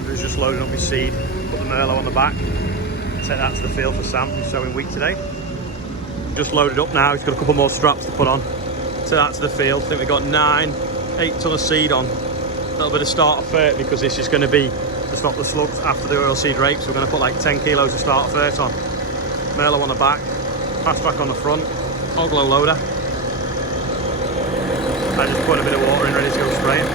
Andrew's just loading up his seed, put the Merlo on the back, take that to the field for Sam, who's sowing wheat today. Just loaded up now, he's got a couple more straps to put on. Take that to the field. I think we've got 8 ton of seed on. A little bit of starter fert because this is going to be to stop the slugs after the oilseed rape, so we're going to put like 10 kilos of starter fert on. Merlo on the back, fast track on the front, oglo loader. I just put a bit of water in, ready to go spraying.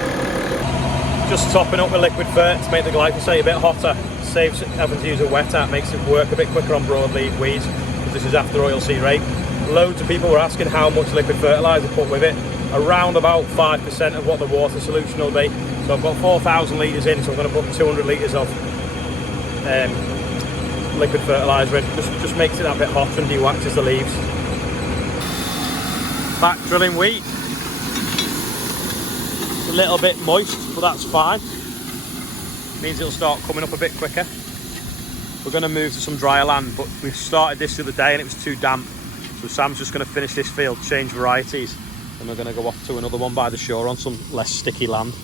Just topping up with liquid fert to make the glyphosate a bit hotter. Saves having to use a wet tap, makes it work a bit quicker on broadleaf weeds, because this is after oilseed rape. Loads of people were asking how much liquid fertiliser put with it. Around about 5% of what the water solution will be. So I've got 4,000 litres in, so I'm going to put 200 litres of liquid fertiliser in. Just makes it that bit hotter and de-waxes the leaves. Back drilling wheat. It's a little bit moist, but that's fine. Means it'll start coming up a bit quicker. We're going to move to some drier land, but we started this the other day and it was too damp. So Sam's just going to finish this field, change varieties, and we're going to go off to another one by the shore on some less sticky land.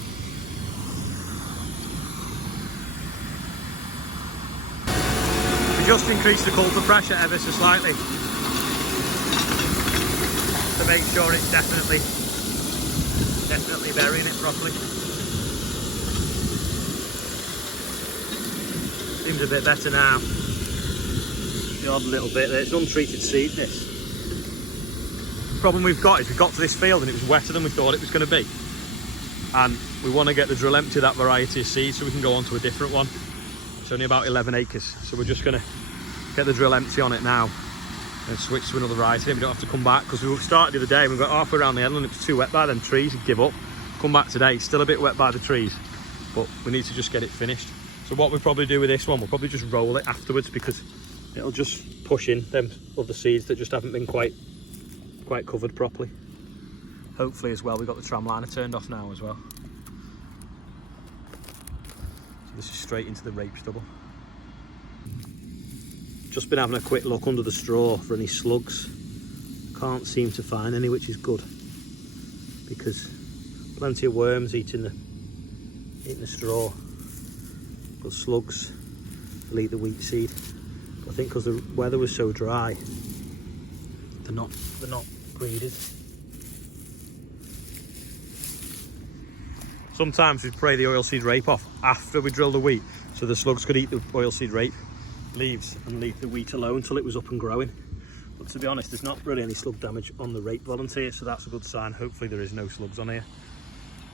We just increased the culture pressure ever so slightly to make sure it's definitely burying it properly. Seems a bit better now. The odd little bit there. It's untreated seed, this. The problem we've got is we got to this field and it was wetter than we thought it was going to be. And we want to get the drill empty of that variety of seed so we can go on to a different one. It's only about 11 acres. So we're just going to get the drill empty on it now and switch to another variety. Then we don't have to come back, because we started the other day and we got halfway around the end and it was too wet by them trees and give up. Come back today, still a bit wet by the trees, but we need to just get it finished. So what we'll probably do with this one, we'll probably just roll it afterwards, because it'll just push in them other seeds that just haven't been quite covered properly. Hopefully as well, we've got the tram liner turned off now as well. So this is straight into the rape stubble. Just been having a quick look under the straw for any slugs. Can't seem to find any, which is good, because plenty of worms eating the straw. But slugs will eat the wheat seed. But I think because the weather was so dry, they're not greeded. Sometimes we spray the oilseed rape off after we drill the wheat, so the slugs could eat the oilseed rape leaves and leave the wheat alone until it was up and growing. But to be honest, there's not really any slug damage on the rape volunteer, so that's a good sign. Hopefully there is no slugs on here.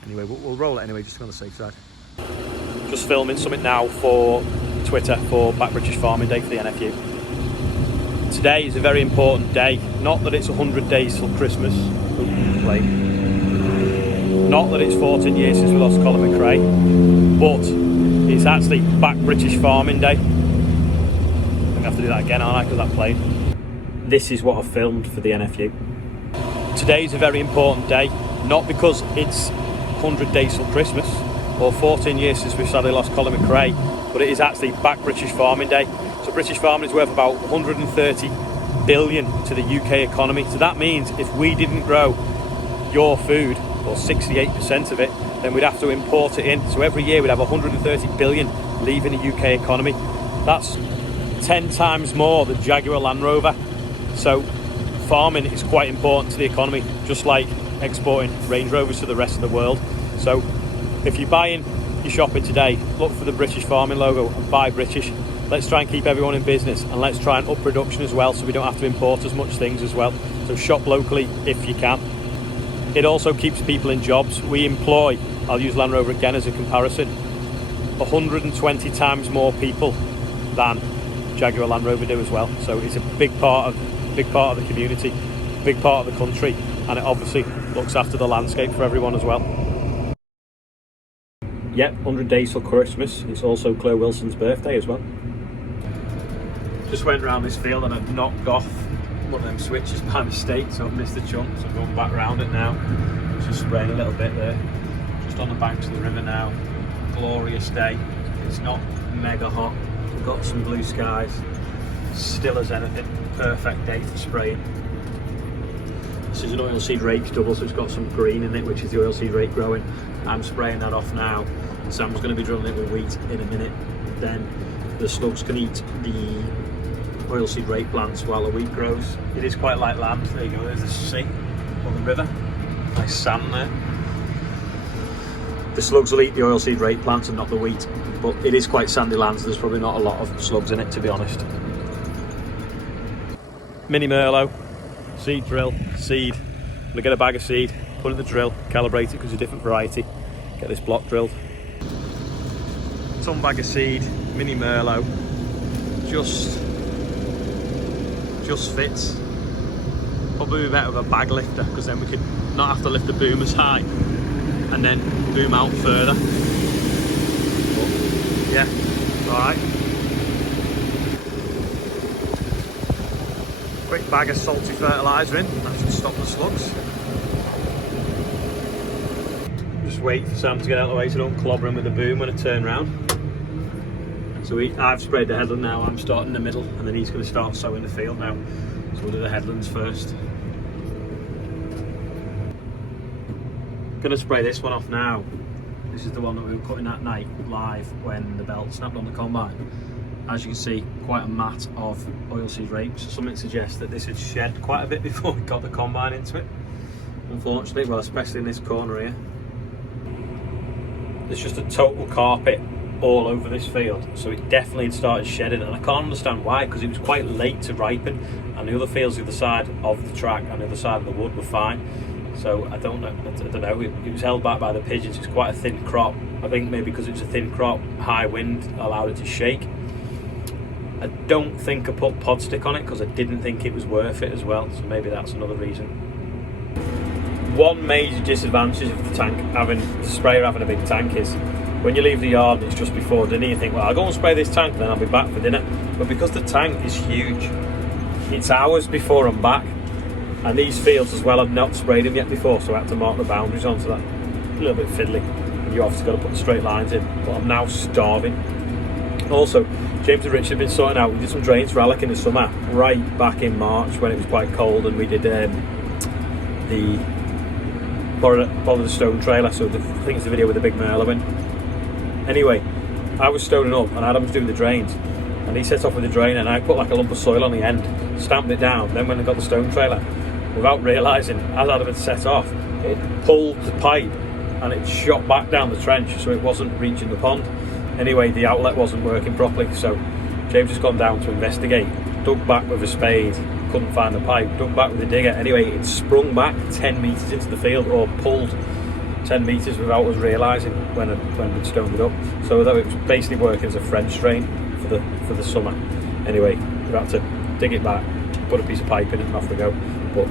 Anyway, we'll roll it anyway, just to be on the safe side. Just filming something now for Twitter for Back British Farming Day for the NFU. Today is a very important day. Not that it's 100 days till Christmas, not that it's 14 years since we lost Colin McRae, but it's actually Back British Farming Day. I'm gonna have to do that again, aren't I, because that played. This is what I filmed for the NFU. Today is a very important day, not because it's 100 days till Christmas or 14 years since we've sadly lost Colin McRae, but it is actually Back British Farming Day. So British farming is worth about 130 billion to the UK economy. So that means if we didn't grow your food, or 68% of it, then we'd have to import it in. So every year we'd have 130 billion leaving the UK economy. That's 10 times more than Jaguar Land Rover. So farming is quite important to the economy, just like exporting Range Rovers to the rest of the world. So if you're buying your shopping today, look for the British farming logo and buy British. Let's try and keep everyone in business, and let's try and up production as well, so we don't have to import as much things as well. So shop locally if you can. It also keeps people in jobs. We employ, I'll use Land Rover again as a comparison, 120 times more people than Jaguar Land Rover do as well. So it's a big part of the community, big part of the country, and it obviously looks after the landscape for everyone as well. Yep, 100 days till Christmas. It's also Claire Wilson's birthday as well. Just went around this field and I've knocked off one of them switches by mistake, so I've missed a chunk, so I'm going back round it now. Just spraying a little bit there. Just on the banks of the river now. Glorious day. It's not mega hot. We've got some blue skies. Still as anything. Perfect day for spraying. This is an oilseed rape stubble, so it's got some green in it, which is the oilseed rape growing. I'm spraying that off now. Sam's going to be drilling it with wheat in a minute. Then the slugs can eat the oilseed rape plants while the wheat grows. It is quite light land. There you go, there's the sea or the river. Nice sand there. The slugs will eat the oilseed rape plants and not the wheat, but it is quite sandy land, so there's probably not a lot of slugs in it, to be honest. Mini Merlo, seed drill, seed. I'm going to get a bag of seed, put it in the drill, calibrate it because it's a different variety, get this block drilled. Ton bag of seed, Mini Merlo, just fits. Probably be better with a bag lifter because then we could not have to lift the boom as high and then boom out further. But yeah, alright. Quick bag of salty fertiliser in, that should stop the slugs. Just wait for Sam to get out of the way so I don't clobber him with the boom when I turn round. So I've sprayed the headland now, I'm starting in the middle, and then he's going to start sowing the field now. So we'll do the headlands first. Going to spray this one off now. This is the one that we were cutting that night live when the belt snapped on the combine. As you can see, quite a mat of oilseed rape. So something suggests that this had shed quite a bit before we got the combine into it. Unfortunately, well, especially in this corner here. There's just a total carpet all over this field, so it definitely had started shedding, and I can't understand why, because it was quite late to ripen, and the other fields the other side of the track and the other side of the wood were fine. So I don't know, it was held back by the pigeons. It's quite a thin crop. I think maybe because it's a thin crop, high wind allowed it to shake. I don't think I put pod stick on it because I didn't think it was worth it as well, so maybe that's another reason. One major disadvantage of the tank the sprayer having a big tank is when you leave the yard and it's just before dinner, you think, well, I'll go and spray this tank and then I'll be back for dinner. But because the tank is huge, it's hours before I'm back. And these fields as well, I've not sprayed them yet before, so I had to mark the boundaries on, so that's a little bit fiddly. You obviously got to put the straight lines in, but I'm now starving. Also, James and Richard have been sorting out, we did some drains for Alec in the summer, right back in March when it was quite cold, and we did the Bother the Stone trailer, so I think it's the video with the big Merlo in. Anyway, I was stoning up and Adam was doing the drains, and he set off with the drain and I put like a lump of soil on the end, stamped it down. Then when I got the stone trailer, without realising, as Adam had set off, it pulled the pipe and it shot back down the trench, so it wasn't reaching the pond. Anyway, the outlet wasn't working properly, so James has gone down to investigate, dug back with a spade, couldn't find the pipe, dug back with a digger. Anyway, it sprung back 10 metres into the field, or pulled 10 metres without us realising when we'd stoned it up. So that it was basically working as a French drain for the summer. Anyway, we had to dig it back, put a piece of pipe in it and off we go. But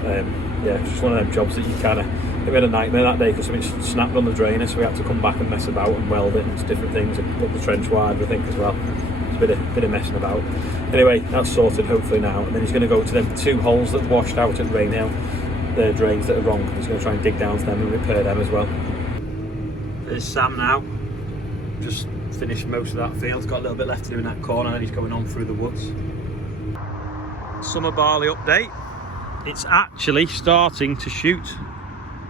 yeah, it's just one of them jobs that you kind of, we had a nightmare that day because something snapped on the drainer, so we had to come back and mess about and weld it and different things and put the trench wide, I think, as well. It's a bit of messing about. Anyway, that's sorted hopefully now, and then he's going to go to them 2 holes that washed out at Rainhill, the drains that are wrong. He's going to try and dig down to them and repair them as well. There's Sam now, just finished most of that field. He's got a little bit left to do in that corner, and he's going on through the woods. Summer barley update. It's actually starting to shoot.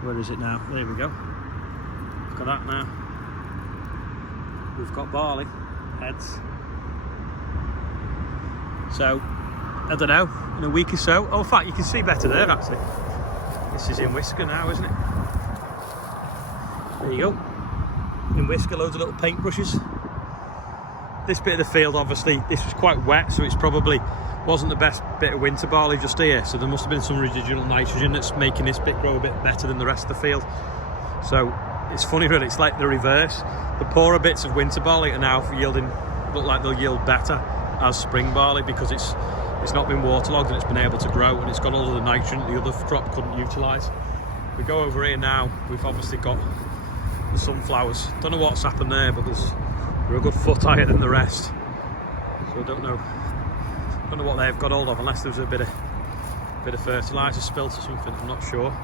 Where is it now? There we go. Got that now. We've got barley heads. So, I don't know, in a week or so. Oh, in fact, you can see better there actually. This is in Whisker now, isn't it? There you go. In Whisker, loads of little paintbrushes. This bit of the field, obviously, this was quite wet, so it's probably wasn't the best bit of winter barley just here. So there must have been some residual nitrogen that's making this bit grow a bit better than the rest of the field. So it's funny really, it's like the reverse. The poorer bits of winter barley are now look like they'll yield better as spring barley because it's not been waterlogged and it's been able to grow, and it's got all of the nitrogen the other crop couldn't utilise. We go over here now, we've obviously got the sunflowers. Don't know what's happened there, but we're a good foot higher than the rest. So I don't know what they've got hold of, unless there was a bit of fertiliser spilt or something, I'm not sure.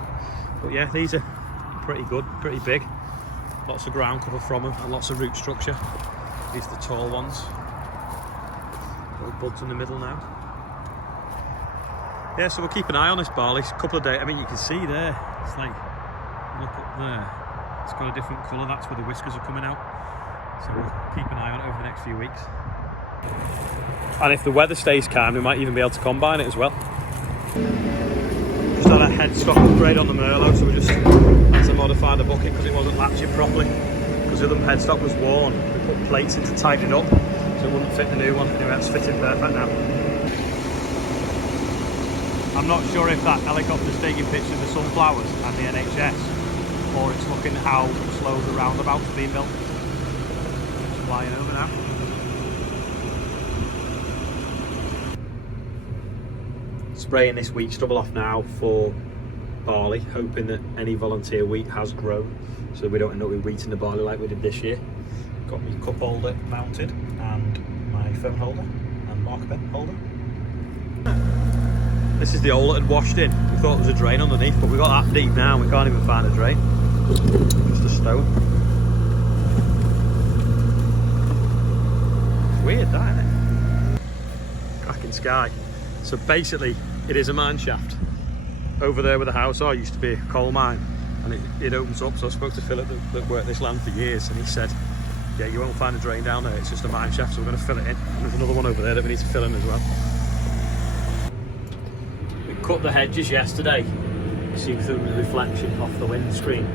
But yeah, these are pretty good, pretty big. Lots of ground cover from them and lots of root structure. These are the tall ones. Little buds in the middle now. Yeah, so we'll keep an eye on this barley. A couple of days, I mean, you can see there, it's like, look up there, it's got a different colour, that's where the whiskers are coming out. So we'll keep an eye on it over the next few weeks. And if the weather stays calm, we might even be able to combine it as well. Just had a headstock upgrade on the Merlo, so we just had to modify the bucket because it wasn't latching properly. Because the other headstock was worn, we put plates in to tighten it up, so it wouldn't fit the new one. Anyway, it's fitting perfect now. I'm not sure if that helicopter's taking pictures of the sunflowers and the NHS, or it's looking at how slow the roundabout's being built. It's flying over now. Spraying this wheat stubble off now for barley, hoping that any volunteer wheat has grown, so we don't end up with wheat in the barley like we did this year. Got my cup holder mounted and my phone holder and marker pen holder. This is the hole that had washed in. We thought there was a drain underneath, but we got that deep now and we can't even find a drain. Just a stone. Weird that, isn't it? Cracking sky. So basically, it is a mine shaft. Over there where the house are used to be a coal mine, and it opens up. So I spoke to Philip that worked this land for years, and he said, yeah, you won't find a drain down there, it's just a mine shaft, so we're going to fill it in. There's another one over there that we need to fill in as well. We cut the hedges yesterday. You see through the reflection off the windscreen.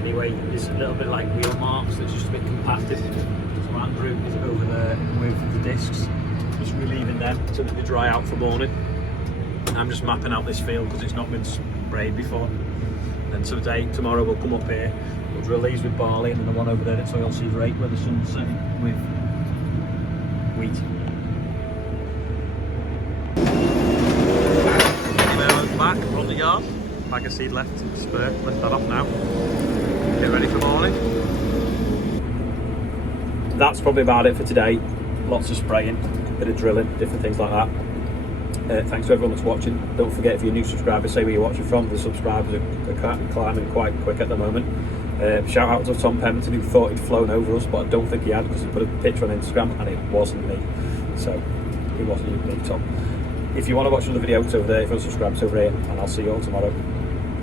Anyway, there's a little bit like wheel marks that's just a bit compacted. So Andrew is over there with the discs, just relieving them so that they dry out for morning. I'm just mapping out this field because it's not been sprayed before. And then tomorrow we'll come up here, we'll drill these with barley, and then the one over there that's oilseed rape where the sun's setting with wheat. Merlo's back on the yard, bag of seed left, spur, lift that off now. Get ready for morning. That's probably about it for today. Lots of spraying, bit of drilling, different things like that. Thanks to everyone that's watching. Don't forget, if you're a new subscriber, say where you're watching from. The subscribers are climbing quite quick at the moment. Shout out to Tom Pemberton, who thought he'd flown over us, but I don't think he had, because he put a picture on Instagram and it wasn't me. So it wasn't you, Tom. If you want to watch another video, it's over there. If you're subscribed, it's over here, and I'll see you all tomorrow.